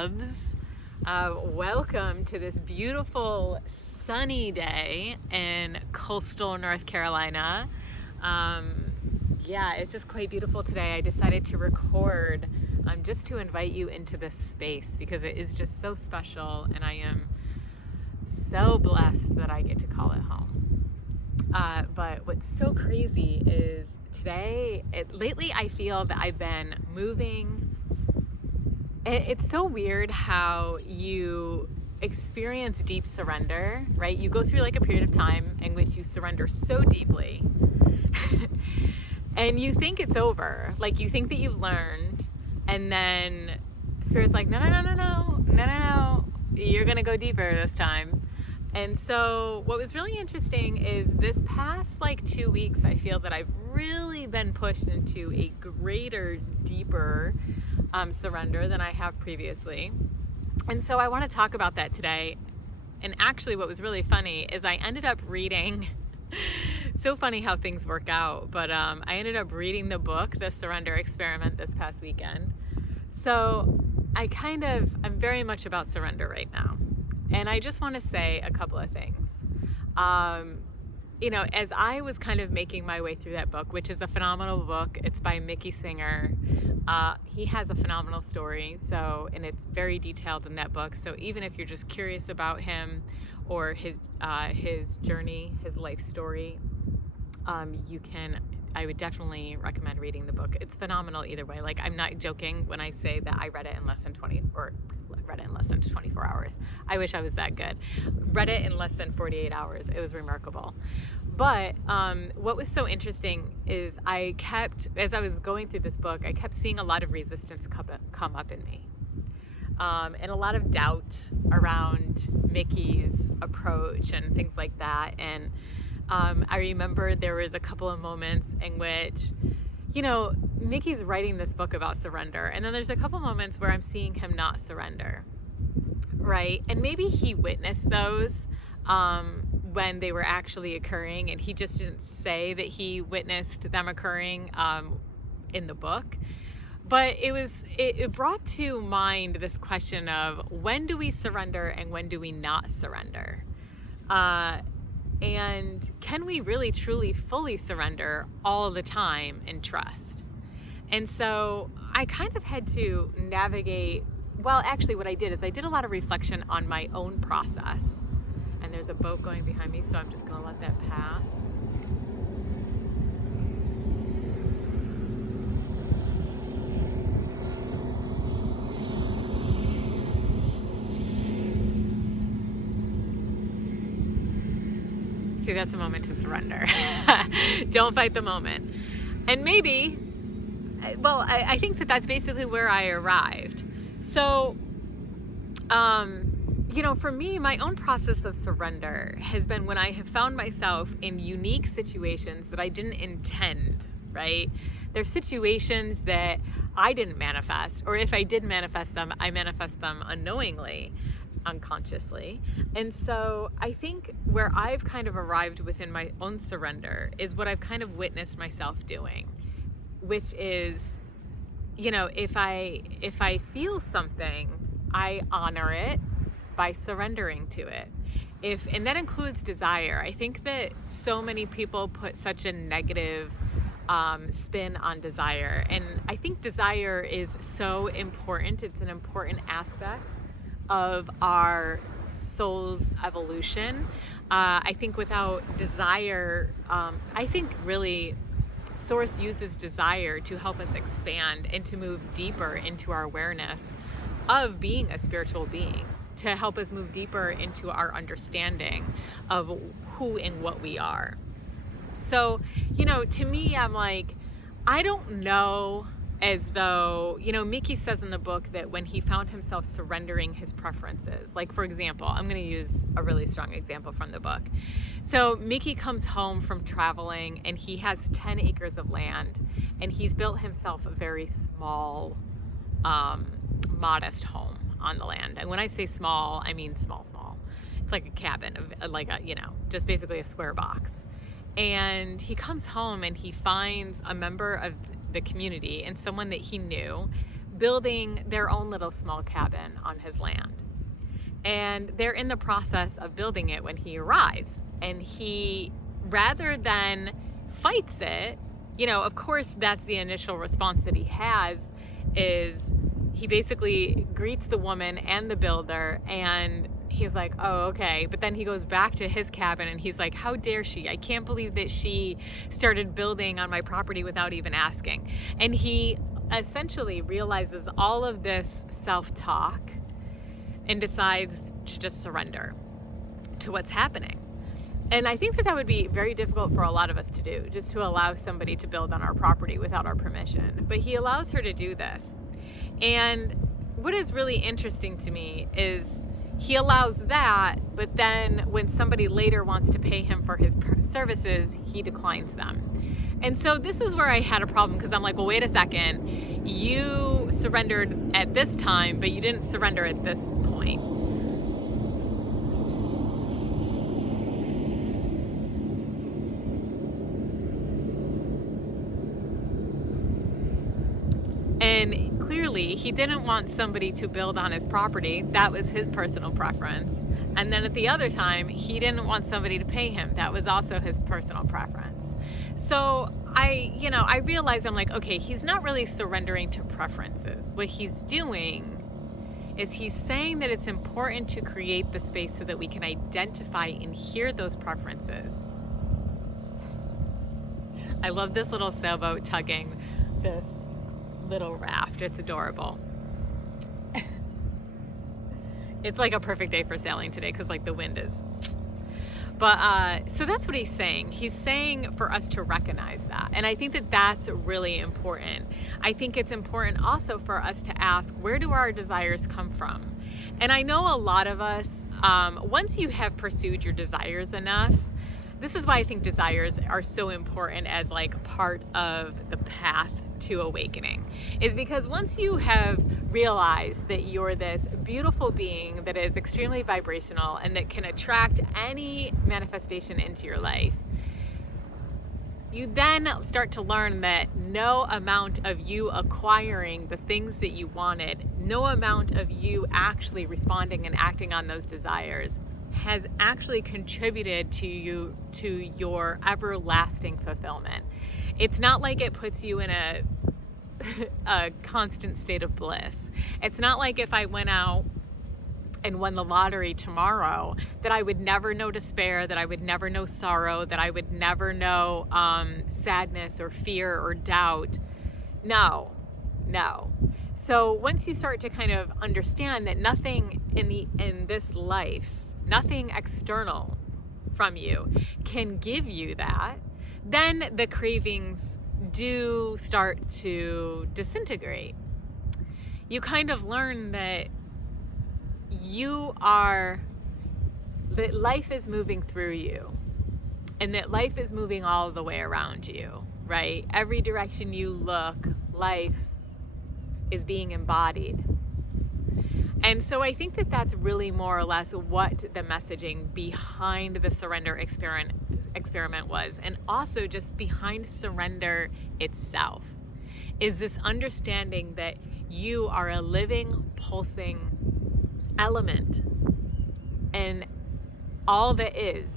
loves. Welcome to this beautiful sunny day in coastal North Carolina. It's just quite beautiful today. I decided to record just to invite you into this space because it is just so special, and I am so blessed that I get to call it home. But what's so crazy is lately I feel that I've been moving. It's so weird how you experience deep surrender, right? You go through like a period of time in which you surrender so deeply and you think it's over. Like you think that you've learned, and then Spirit's like, no, you're gonna go deeper this time. And so what was really interesting is this past 2 weeks, I feel that I've really been pushed into a greater, deeper surrender than I have previously. And so I want to talk about that today. And actually what was really funny is I ended up reading, so funny how things work out, but I ended up reading the book, The Surrender Experiment, this past weekend. So I'm very much about surrender right now. And I just want to say a couple of things. As I was kind of making my way through that book, which is a phenomenal book, it's by Mickey Singer. He has a phenomenal story, and it's very detailed in that book. So even if you're just curious about him or his journey, his life story, I would definitely recommend reading the book. It's phenomenal either way. I'm not joking when I say that I read it in less than 24 hours. I wish I was that good. Read it in less than 48 hours. It was remarkable. But what was so interesting is as I was going through this book, I kept seeing a lot of resistance come up in me. And a lot of doubt around Mickey's approach and things like that. And I remember there was a couple of moments in which, Mickey's writing this book about surrender. And then there's a couple moments where I'm seeing him not surrender, right? And maybe he witnessed those when they were actually occurring, and he just didn't say that he witnessed them occurring in the book. But it brought to mind this question of, when do we surrender and when do we not surrender? And can we really, truly, fully surrender all the time and trust? And so I kind of had to navigate. Well, actually what I did is I did a lot of reflection on my own process. And there's a boat going behind me, so I'm just gonna let that pass. See, that's a moment to surrender. Don't fight the moment. And maybe, I think that that's basically where I arrived. So, for me, my own process of surrender has been when I have found myself in unique situations that I didn't intend, right? They're situations that I didn't manifest, or if I did manifest them, I manifest them unknowingly, unconsciously. And so I think where I've kind of arrived within my own surrender is what I've kind of witnessed myself doing, which is, if I feel something, I honor it by surrendering to it. And that includes desire. I think that so many people put such a negative spin on desire. And I think desire is so important. It's an important aspect of our soul's evolution. I think without desire, I think really Source uses desire to help us expand and to move deeper into our awareness of being a spiritual being, to help us move deeper into our understanding of who and what we are. So, to me, I'm like, I don't know, as though, Mickey says in the book that when he found himself surrendering his preferences, for example, I'm going to use a really strong example from the book. So Mickey comes home from traveling and he has 10 acres of land, and he's built himself a very small, modest home on the land. And when I say small, I mean small. It's like a cabin, just basically a square box. And he comes home and he finds a member of the community and someone that he knew building their own little small cabin on his land. And they're in the process of building it when he arrives. And he, rather than fights it, of course that's the initial response that he has, is he basically greets the woman and the builder, and he's like, oh, okay. But then he goes back to his cabin and he's like, how dare she? I can't believe that she started building on my property without even asking. And he essentially realizes all of this self-talk and decides to just surrender to what's happening. And I think that would be very difficult for a lot of us to do, just to allow somebody to build on our property without our permission. But he allows her to do this. And what is really interesting to me is he allows that, but then when somebody later wants to pay him for his services, he declines them. And so this is where I had a problem, because I'm like, well, wait a second. You surrendered at this time, but you didn't surrender at this point. And clearly, he didn't want somebody to build on his property. That was his personal preference. And then at the other time, he didn't want somebody to pay him. That was also his personal preference. So I realized, I'm like, okay, he's not really surrendering to preferences. What he's doing is he's saying that it's important to create the space so that we can identify and hear those preferences. I love this little sailboat tugging this little raft. It's adorable. It's like a perfect day for sailing today, because like the wind is. But so that's what he's saying. He's saying for us to recognize that. And I think that that's really important. I think it's important also for us to ask, where do our desires come from? And I know a lot of us, once you have pursued your desires enough, this is why I think desires are so important as like part of the path to awakening, is because once you have realized that you're this beautiful being that is extremely vibrational and that can attract any manifestation into your life, you then start to learn that no amount of you acquiring the things that you wanted, no amount of you actually responding and acting on those desires has actually contributed to your everlasting fulfillment. It's not like it puts you in a constant state of bliss. It's not like if I went out and won the lottery tomorrow, that I would never know despair, that I would never know sorrow, that I would never know sadness or fear or doubt. No. So once you start to kind of understand that nothing in this life, nothing external from you can give you that, then the cravings do start to disintegrate. You kind of learn that that life is moving through you, and that life is moving all the way around you, right? Every direction you look, life is being embodied. And so I think that that's really more or less what the messaging behind the surrender experiment was, and also just behind surrender itself, is this understanding that you are a living, pulsing element, and all that is,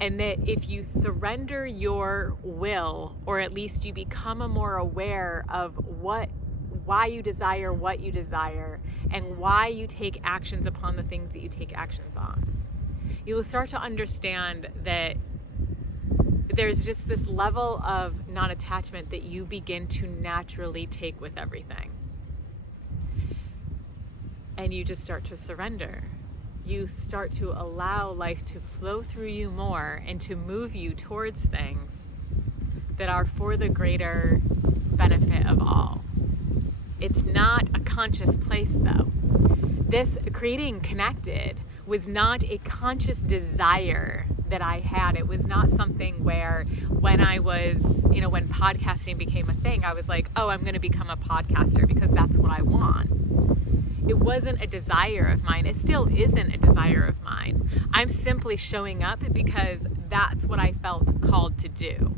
and that if you surrender your will, or at least you become more aware of why you desire what you desire, and why you take actions upon the things that you take actions on, you will start to understand that there's just this level of non-attachment that you begin to naturally take with everything. And you just start to surrender. You start to allow life to flow through you more and to move you towards things that are for the greater benefit of all. It's not a conscious place, though. This creating connected was not a conscious desire that I had. It was not something where when I was, when podcasting became a thing, I was like, oh, I'm going to become a podcaster because that's what I want. It wasn't a desire of mine. It still isn't a desire of mine. I'm simply showing up because that's what I felt called to do.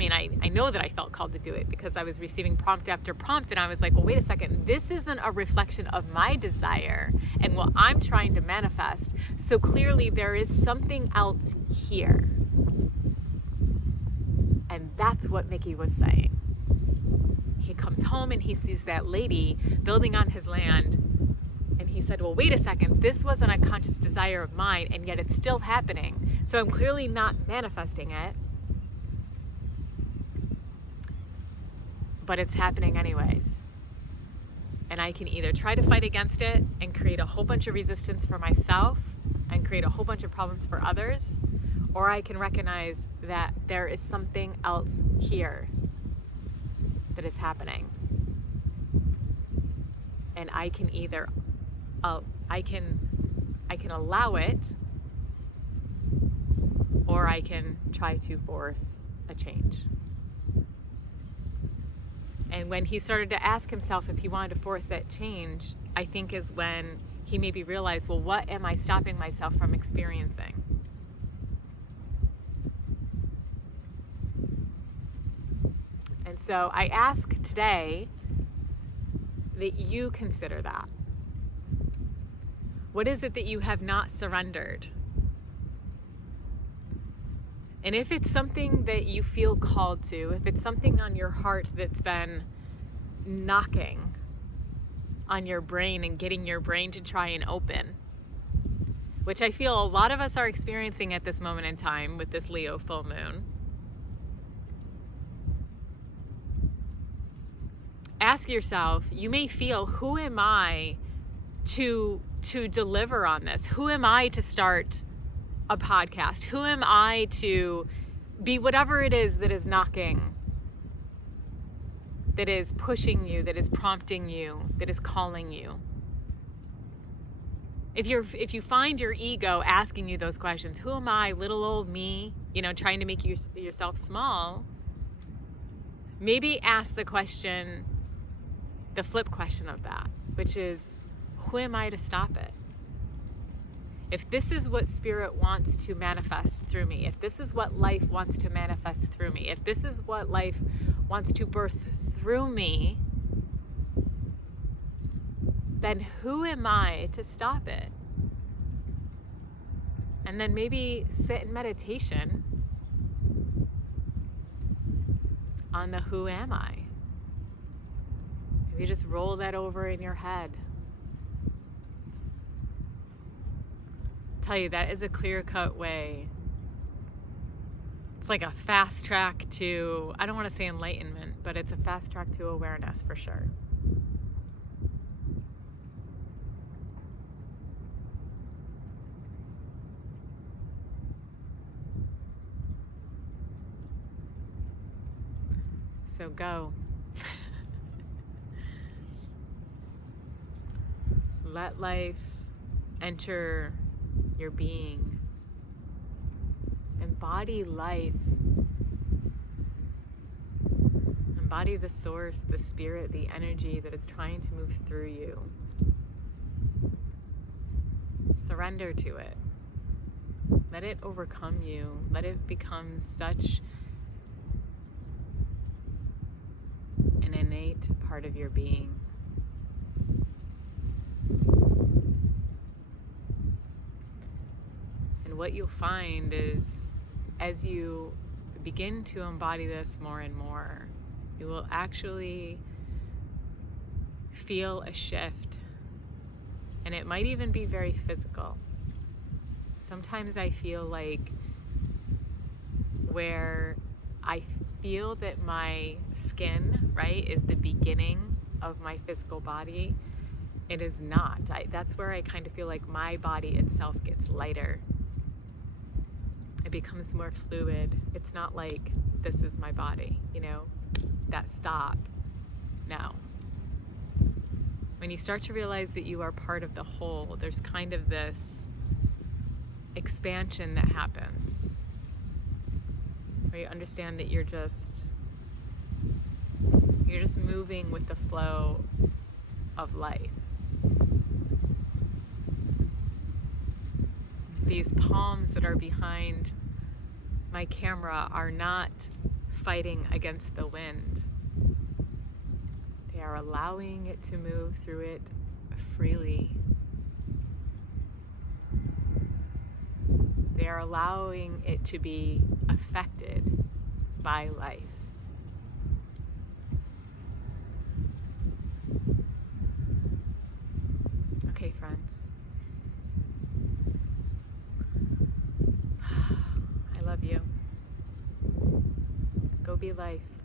I know that I felt called to do it because I was receiving prompt after prompt, and I was like, well, wait a second, this isn't a reflection of my desire and what I'm trying to manifest. So clearly there is something else here. And that's what Mickey was saying. He comes home and he sees that lady building on his land. And he said, well, wait a second, this wasn't a conscious desire of mine, and yet it's still happening. So I'm clearly not manifesting it. But it's happening anyways. And I can either try to fight against it and create a whole bunch of resistance for myself and create a whole bunch of problems for others, or I can recognize that there is something else here that is happening. And I can either, I can allow it, or I can try to force a change. And when he started to ask himself if he wanted to force that change, I think is when he maybe realized, well, what am I stopping myself from experiencing? And so I ask today that you consider that. What is it that you have not surrendered? And if it's something that you feel called to, if it's something on your heart that's been knocking on your brain and getting your brain to try and open, which I feel a lot of us are experiencing at this moment in time with this Leo full moon, ask yourself, you may feel, who am I to deliver on this? Who am I to start a podcast? Who am I to be whatever it is that is knocking, that is pushing you, that is prompting you, that is calling you? If you find your ego asking you those questions, who am I, little old me, trying to make yourself small, maybe ask the question, the flip question of that, which is, who am I to stop it? If this is what spirit wants to manifest through me, if this is what life wants to manifest through me, if this is what life wants to birth through me, then who am I to stop it? And then maybe sit in meditation on the who am I. Maybe just roll that over in your head. Tell you, that is a clear-cut way. It's like a fast track to, I don't want to say enlightenment, but it's a fast track to awareness for sure. So go. Let life enter your being. Embody life. Embody the source, the spirit, the energy that is trying to move through you. Surrender to it. Let it overcome you. Let it become such an innate part of your being. What you'll find is, as you begin to embody this more and more, you will actually feel a shift. And it might even be very physical. Sometimes I feel like where I feel that my skin, right, is the beginning of my physical body, it is not. That's where I kind of feel like my body itself gets lighter. It becomes more fluid. It's not like, this is my body, that stop. No. When you start to realize that you are part of the whole, there's kind of this expansion that happens, where you understand that you're just moving with the flow of life. These palms that are behind my camera are not fighting against the wind. They are allowing it to move through it freely. They are allowing it to be affected by life. Okay, friends. I love you. Go be life.